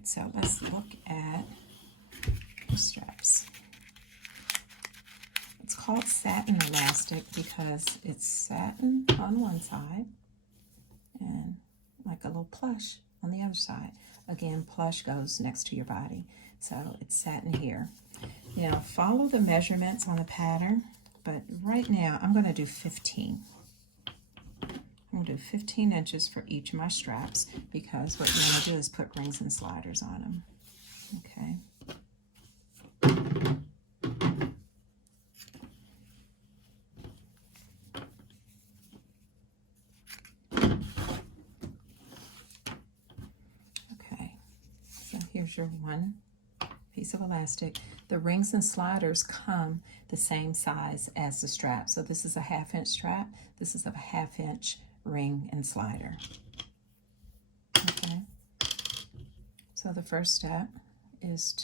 right, so let's look at the straps. It's called satin elastic because it's satin on one side and like a little plush on the other side. Again, plush goes next to your body, so it's satin here. Now follow the measurements on the pattern, but right now I'm going to do 15. I'm going to do 15 inches for each of my straps because what you want to do is put rings and sliders on them. Okay. Okay, so here's your one piece of elastic. The rings and sliders come the same size as the strap. So this is a 1/2 inch strap. This is a 1/2 inch ring and slider. Okay. So the first step is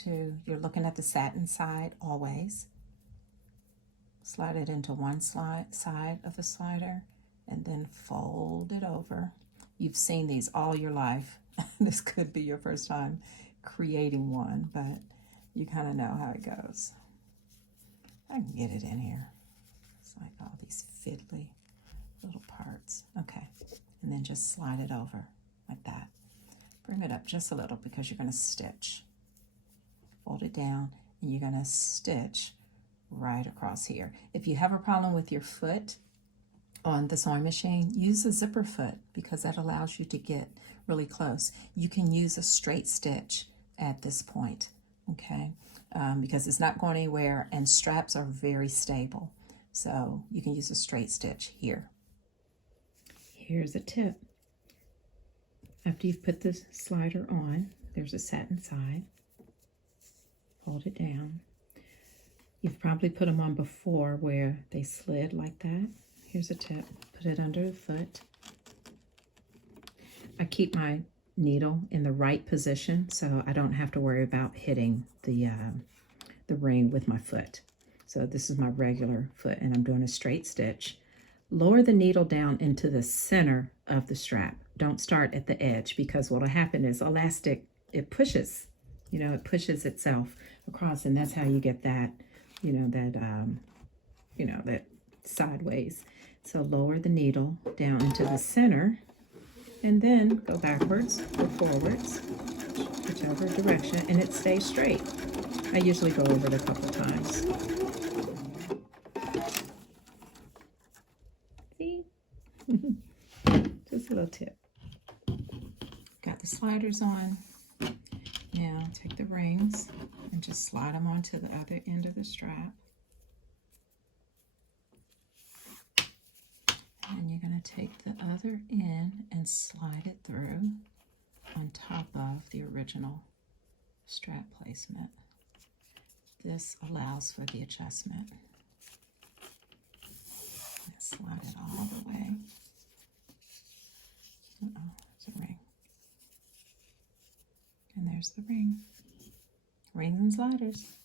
you're looking at the satin side always. Slide it into one side of the slider and then fold it over. You've seen these all your life. This could be your first time creating one, but you kind of know how it goes. I can get it in here. It's like all these fiddly little parts. Okay, and then just slide it over like that. Bring it up just a little because you're going to stitch. Fold it down and you're going to stitch right across here. If you have a problem with your foot on the sewing machine, use a zipper foot because that allows you to get really close. You can use a straight stitch at this point, okay? Because it's not going anywhere and straps are very stable. So you can use a straight stitch here. Here's a tip. After you've put the slider on, there's a satin side. Fold it down. You've probably put them on before where they slid like that. Here's a tip. Put it under the foot. I keep my needle in the right position so I don't have to worry about hitting the ring with my foot. So this is my regular foot and I'm doing a straight stitch. Lower the needle down into the center of the strap. Don't start at the edge because what will happen is elastic, it pushes, it pushes itself across and that's how you get that, that sideways. So lower the needle down into the center and then go backwards or forwards, whichever direction, and it stays straight. I usually go over it a couple times. See? Just a little tip. Got the sliders on. Now take the rings and just slide them onto the other end of the strap. And you're going to take the other end and slide it through on top of the original strap placement. This allows for the adjustment. Slide it all the way. Uh-oh, there's a ring. And there's the ring. Rings and sliders.